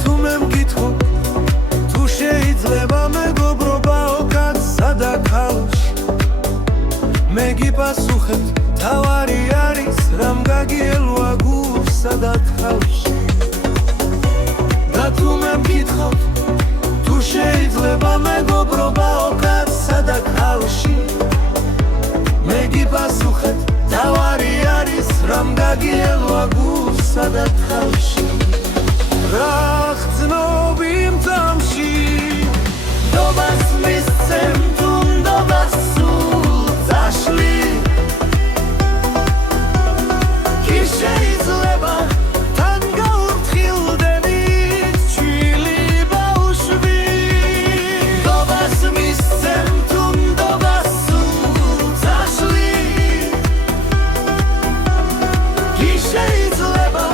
თუ მე მგითხო თუ შეიძლება მეგობრობაო კაცსა და ქალში მე გიპასუხებ თავარი არის რამ გაგიელვა გულსა და თავში და თუ მე მგითხო თუ შეიძლება მეგობრობაო კაცსა და ქალში მე გიპასუხებ თავარი არის რამ გაგიელვა გულსა და თავში რა ხცნობი მძამში ნდობას მისცემ თუ ნდობას სულ წაშლი კი შეიძლება თან გაურთხილდებით ჩვილი ბავშვი ნდობას მისცემ თუ ნდობას სულ წაშლი კი შეიძლება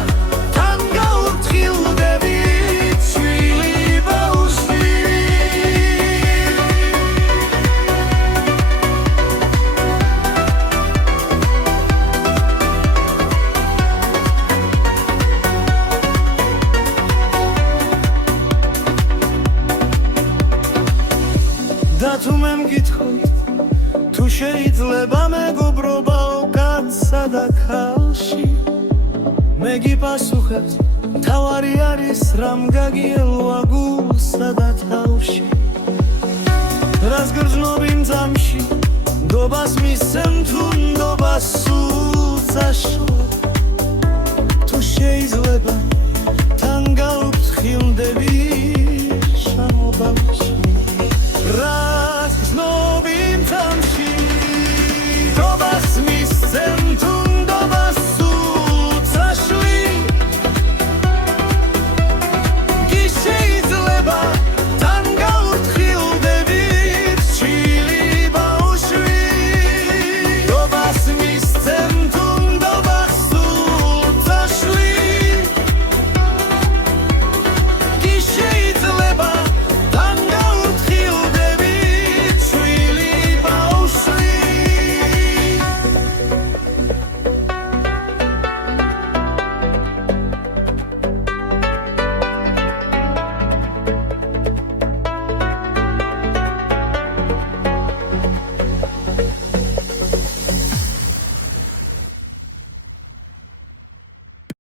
და თუ მე მგითხო თუ შეიძლება მეგობრობაო კაცსა და ქალში მე გიპასუხებ თავარი არის რამ გაგიელვა გულსა და თავში რას გრძნობი მძამში ნდობას მისცემ თუ ნდობას სულ წაშლი